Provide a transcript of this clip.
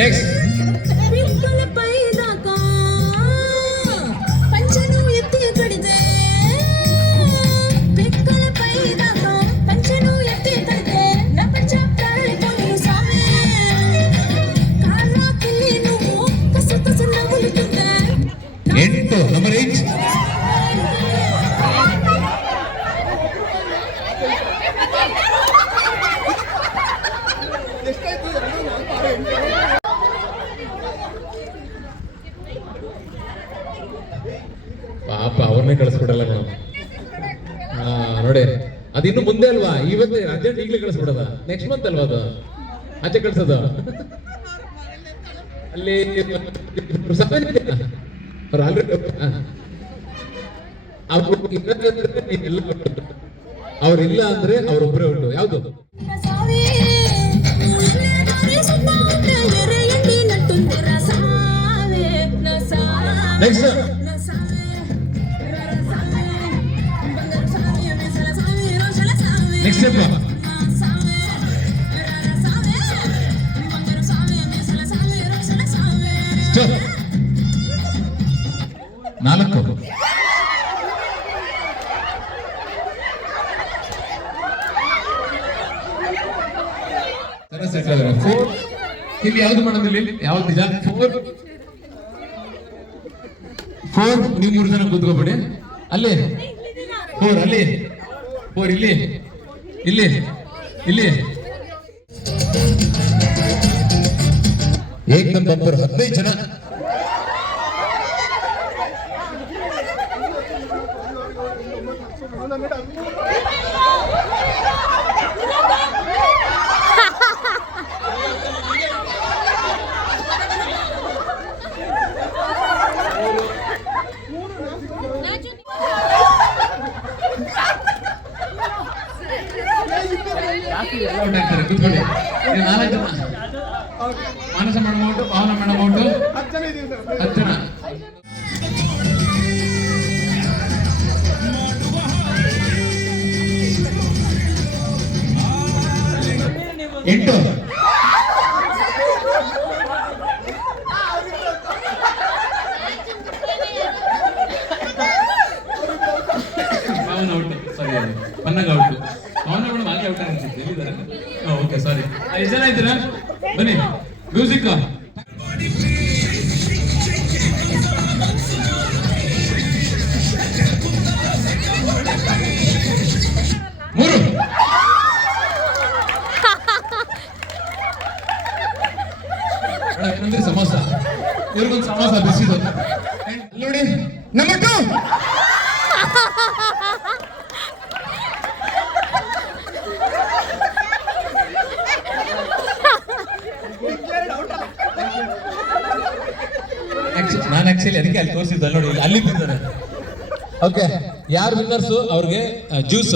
Next ಎಂಟು number 8. ಪಾಪ ಅವ್ರನ್ನೇ ಕಳಿಸ್ಬಿಡಲ್ಲ ನಾವು. ನೋಡಿ ಅದಿನ್ನು ಮುಂದೆ ಅಲ್ವಾ, ಇವತ್ತು ಅರ್ಜೆಂಟ್ ಈಗಲೇ ಕಳಿಸ್ಬಿಡೋದ, ನೆಕ್ಸ್ಟ್ ಮಂತ್ ಅಲ್ವಾ ಅದು ಆಚೆ ಕಳ್ಸೋದು. ಅಲ್ಲಿ ಅವ್ರಿಲ್ಲ ಅಂದ್ರೆ ಅವ್ರೊಬ್ಬರೇ ಉಂಟು. ಯಾವ್ದು ನೆಕ್ಸ್ಟ್ ನೆಕ್ಸ್ಟ್ ಸ್ಟೆಪ್ 4. ಇಲ್ಲಿ ಯಾವ್ದು ಮಾಡೋದಿಲ್ಲ, ಯಾವ್ದು ನಿಜ? 4 ನೀವು 3 ಜನ ಕೂತ್ಕೋಬೇಡಿ. ಅಲ್ಲಿ 4 ಅಲ್ಲಿ 4 ಇಲ್ಲಿ ಇಲ್ಲಿ ಇಲ್ಲಿ ಏಕ್ ನಂಬರ್ 15 ಜನ. ಕೂತ್ಕೊಳ್ಳಿ. 4 ಜನ Manasa madam out, Bhavana madam out, 10 ಜನ. ಎಂಟು Bhavana out, sorry Pannaga out. Bhavana madam ಹಾಗೆ ಔಟ್ ಅನ್ಸುತ್ತೆ, ಎಲ್ಲಿದ್ದಾರೆ? Okay sorry. 5 ಜನ ಇದ್ದೀರಾ? ಬನ್ನಿ ಮ್ಯೂಸಿಕ್. ಮೂರು ಏನಂದ್ರೆ ಸಮೋಸ, ಇವ್ರಿಗೊಂದು ಸಮೋಸ ಬಿಸಿದು ನೋಡಿ. ನಂಬರ್ 2 ನಾನು ಆಕ್ಚುಲಿ ಅದಕ್ಕೆ ಅಲ್ಲಿ ತೋರಿಸಿದ್ದೆ ನೋಡಿ, ಅಲ್ಲಿ ಬಿದ್ದಾರೆ. ಓಕೆ, ಯಾರು ವಿನ್ನರ್ಸು ಅವ್ರಿಗೆ ಜ್ಯೂಸ್